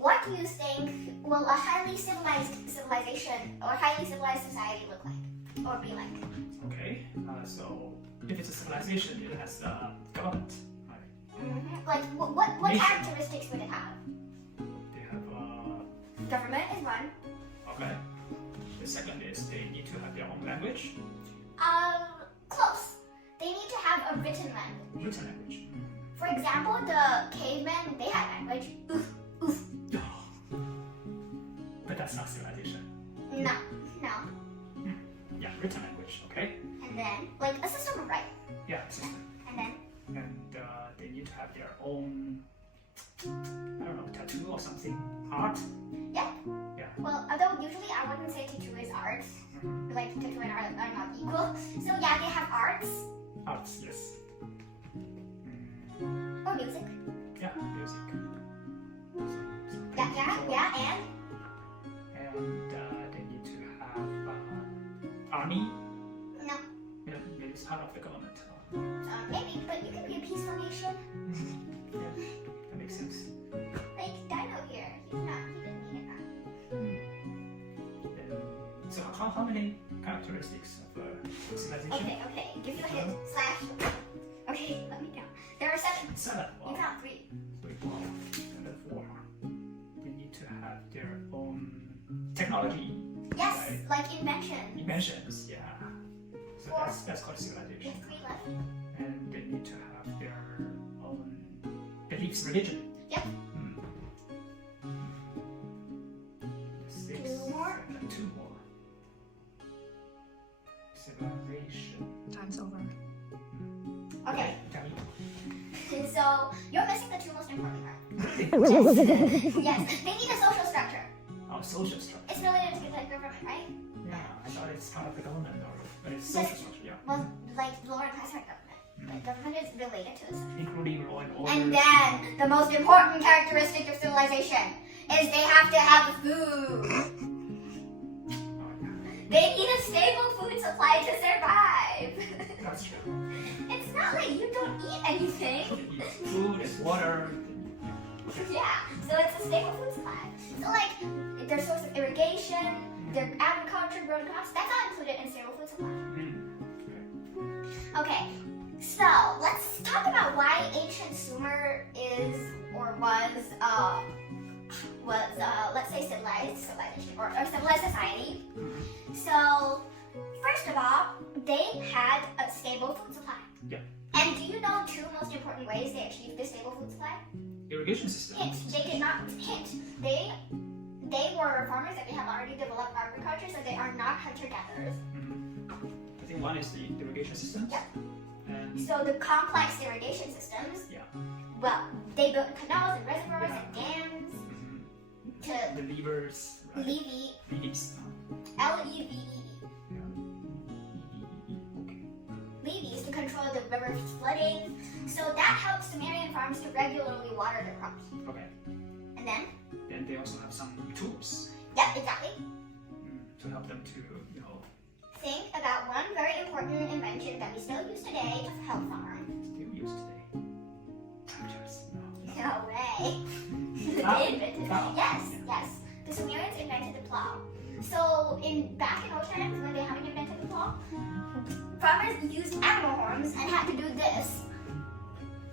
what do you think will a highly civilized civilization or highly civilized society look like or be like? Okay, so if it's a civilization, it has a government, right? Like what Nation. characteristics would it have? They have Government is one. okay. The second is they need to have their own language, Close. They need to have a written language. written language. For example, the cavemen, they had language. Oof, oof. But that's not civilization. No. Yeah, written language, okay? And then, like a system of writing. Yeah, system. And then, And they need to have their own, I don't know, tattoo or something, art. yeah. Yeah. Well, although usually I wouldn't say tattoo is art. Like tattoo and art are not equal. So yeah, they have arts Arts, yes. or music. Yeah, music. Yeah, and And they need to have army. no. Yeah, maybe it's part of the government. Maybe, but you could be a peaceful nation. Yeah, that makes sense. Like Dino here, he didn't need it. So how many characteristics of civilization? Okay, give you a hint. Slash. Okay, let me count. There are 7. 7. You Wow. count 3. 3, wow. And then 4. They need to have their own technology. Yes, Right. like invention. Inventions, yeah. So 4. that's called You civilization. have 3 left. And they need to have their own beliefs, religion. Yep. 6, 2 more. 7, 2 more. Civilization. Time's over. Okay, Tell me. so you're missing the 2 most important parts. Really? Yes, they need a social structure. Oh, social structure. It's related to the government, right? Yeah, I thought it's part of the government, but it's social structure, yeah. Well, like lower class are government. But government is related to the social. Including law and order. And then the most important characteristic of civilization is they have to have food. They need a stable food supply to survive. That's true. It's not like you don't eat anything. You need food and water. Yeah, so it's a stable food supply. So like their source of irrigation, their agriculture, growing crops, that's all included in stable food supply. Okay, so let's talk about why ancient Sumer is or was let's say civilization or civilized society. So first of all, they had a stable food supply. Yeah. And do you know 2 most important ways they achieved this stable food supply? Irrigation system. Hint, they did not hint. They were farmers that they have already developed agriculture, so they are not hunter-gatherers. I think one is the irrigation system. Yep. And So the complex irrigation systems, yeah. well, they built canals and reservoirs and dams to The levers. Right? levee, Levees. L-E-V-E, Okay. levees to control the river's flooding. So that helps Sumerian farms to regularly water their crops. Okay. And then, Then they also have some tools yep, exactly. to help them to, Think about one very important invention that we still use today to help farm. still use today. Tractors. No. No way. Plow. They invented Plow. Yes. The Sumerians invented the plow. So back in old times when they haven't invented the plow, farmers used animal horns and had to do this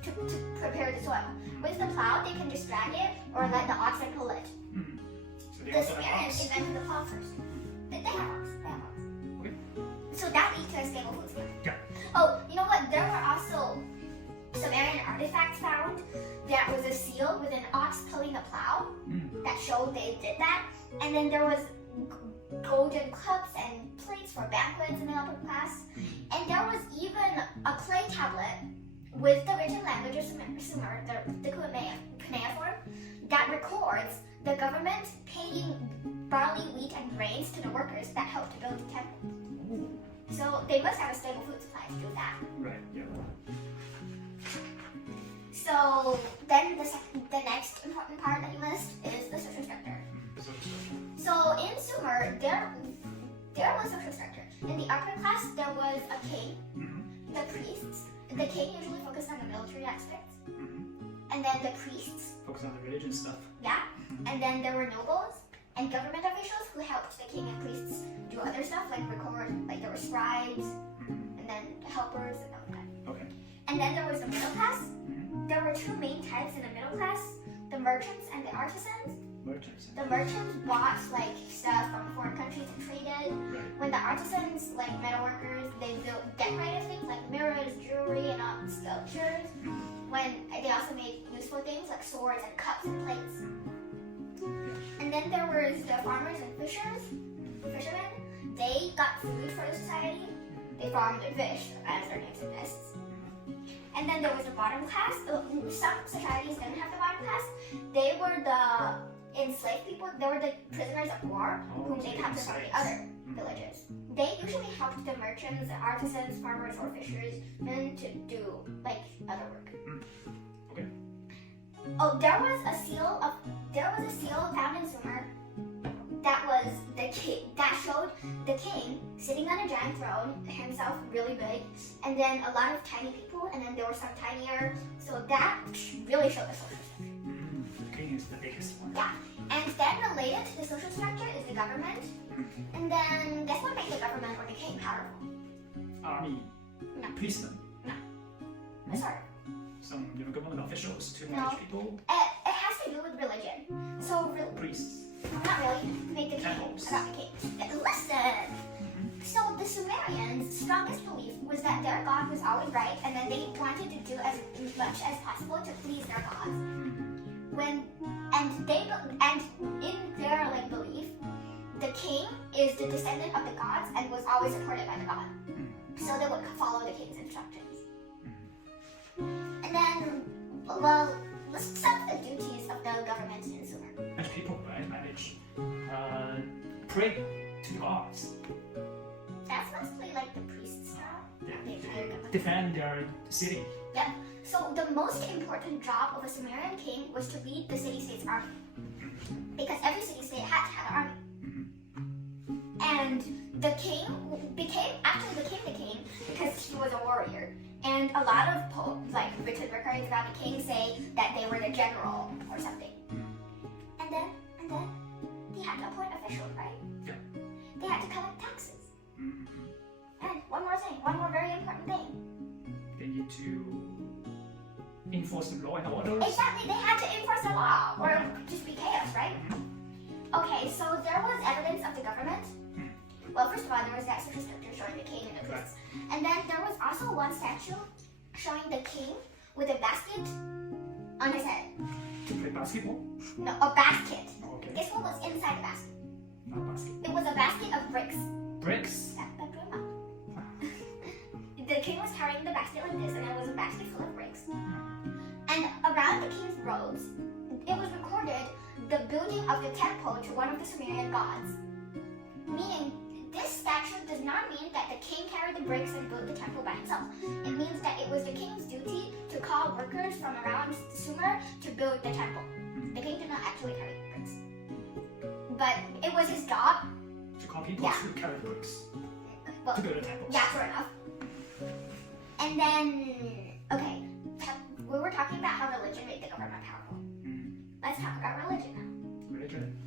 to prepare the soil. With the plow, they can just drag it or let the oxen pull it. So they The also have Sumerians ox. invented the plow first. They have ox. Okay. So that leads to a stable food supply. Yeah. Oh, you know what? There were also Sumerian artifacts found. There was a seal with an ox pulling a plow that showed they did that. And then there was golden cups and plates for banquets in the upper class. And there was even a clay tablet with the written language of Sumer, the cuneiform, that records the government paying barley, wheat, and grains to the workers that helped to build the temple. So they must have a stable food supply to do that. Right. Yeah. So then the next important part that you missed is the social structure. So in Sumer, there was social structure. In the upper class, there was a king, the priests. The king usually focused on the military aspects. and then the priests, Focus on the religion stuff. yeah, and then there were nobles and government officials who helped the king and priests do other stuff like record, like there were scribes and then helpers and all that. Okay. And then there was the middle class. There were two main types in the middle class: the merchants and the artisans. Merchants. The merchants bought like stuff from foreign countries and traded. Right. When the artisans, like metal workers, they built decorative things like mirrors, jewelry, and all sculptures. When they also made useful things like swords and cups and plates. And then there was the farmers and fishermen. They got food for the society. They farmed and fished, as their name suggests. And then there was the bottom class. Some societies didn't have the bottom class. They were the enslaved people. They were the prisoners of war whom they captured from the other villages. They usually helped the merchants, the artisans, farmers, or fishermen to do like other work. Okay. Oh, there was a seal found in Sumer that was the king, that showed the king sitting on a giant throne, himself really big, and then a lot of tiny people, and then there were some tinier. So that really showed the social structure. The king is the biggest one. Yeah. And then related to the social structure is the government. And then guess what made the government or the king powerful? Army. No. Policemen. Sorry. Some government officials to No. manage people. It has to do with religion. So Priests. not really. Make the king. Temples. About the king. Listen. So the Sumerians' strongest belief was that their god was always right, and then they wanted to do as much as possible to please their gods. And in their like belief, the king is the descendant of the gods and was always supported by the god. So they would follow the king's instructions. And then, well, let's some of the duties of the government in Sumer. Manage people, right? Manage. Pray to gods. That's mostly like the priest's job. The entire government. Defend their city. Yep. So the most important job of a Sumerian king was to lead the city-state's army. Because every city-state had to have an army. And the king became the king because he was a warrior. And a lot of written records about the king say that they were the general or something. And then he had to appoint officials, right? Yeah. They had to collect taxes. And one more very important thing. They need to enforce the law and order. Exactly, they had to enforce the law or just be chaos, right? Okay, so there was evidence of the government. Well, first of all, there was that social structure showing the king and the priests. And then there was also one statue showing the king with a basket on his head. To play basketball? No, a basket. Okay. Guess what was inside the basket? Not basket. It was a basket of bricks. Bricks? That dream up. The king was carrying the basket like this, and it was a basket full of bricks. And around the king's roads, it was recorded the building of the temple to one of the Sumerian gods. Meaning, this statue does not mean that the king carried the bricks and built the temple by himself. It means that it was the king's duty to call workers from around Sumer to build the temple. The king did not actually carry the bricks. But it was his job. To call people Yeah. to carry bricks. Well, To build a temple. yeah, fair enough. And then, okay, we were talking about how religion made the government powerful. Let's talk about religion now. Religion.